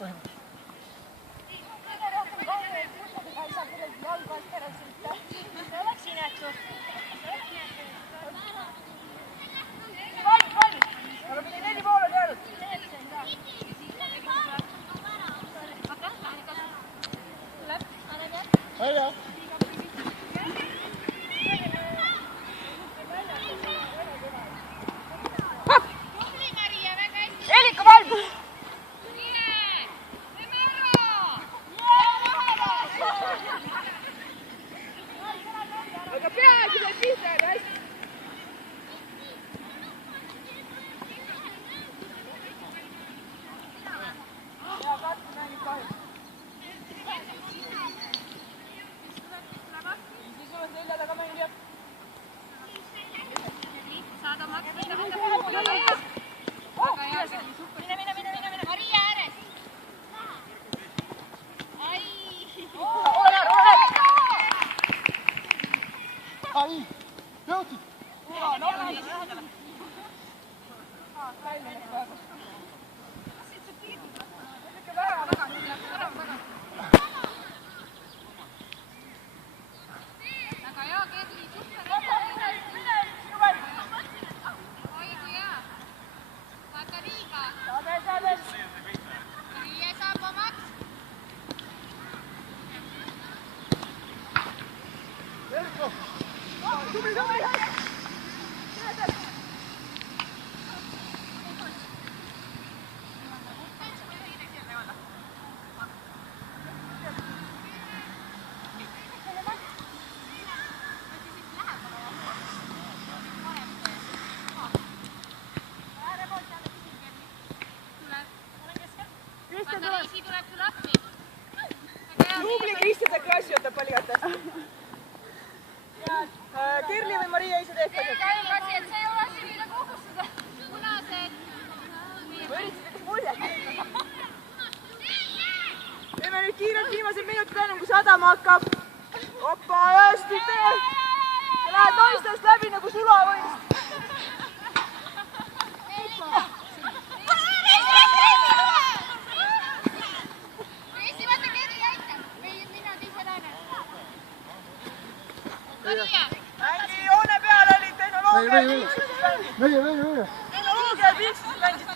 põhimõtteliselt. Aga pidi 4 pool on jäänud. Välja! Eelika valmis! Aga peaasi, et pihta oli hästi. Ja Katri mängib kahjuks. Siis oled 4 taga mängijad. Saada maksta. Väga hea, super. Mine. Maria ääres. Ai. Ole! Ai! Jõudsid! Välja läks praegu. Niisugune värav taga. Väga hea, Kerli, super. Mine, sinu valmis. Oi, kui hea. Vaata Riiga. Saade. Maria saab omaks. Erko! Tubli! Vaata Riisi tuleb sul appi. Tubli Kristjan saab klassi võtta paljatast. Kirli või Maria ise teeb ka seda. Käi, et see ei ole asi, mille kohustada. Punased. Ma üritasin muljet. Teeme nüüd kiirelt viimased minutid enne, kui sadama hakkab. Opa, hästi tee. Sa lähed naistest läbi nagu sulavõist. Eesti, vaata Kerli aitab. Minad ise lähen. Maria. Mängi joone peal olid tehnoloogia. Meie! Tehnoloogia ja piiksus mängid.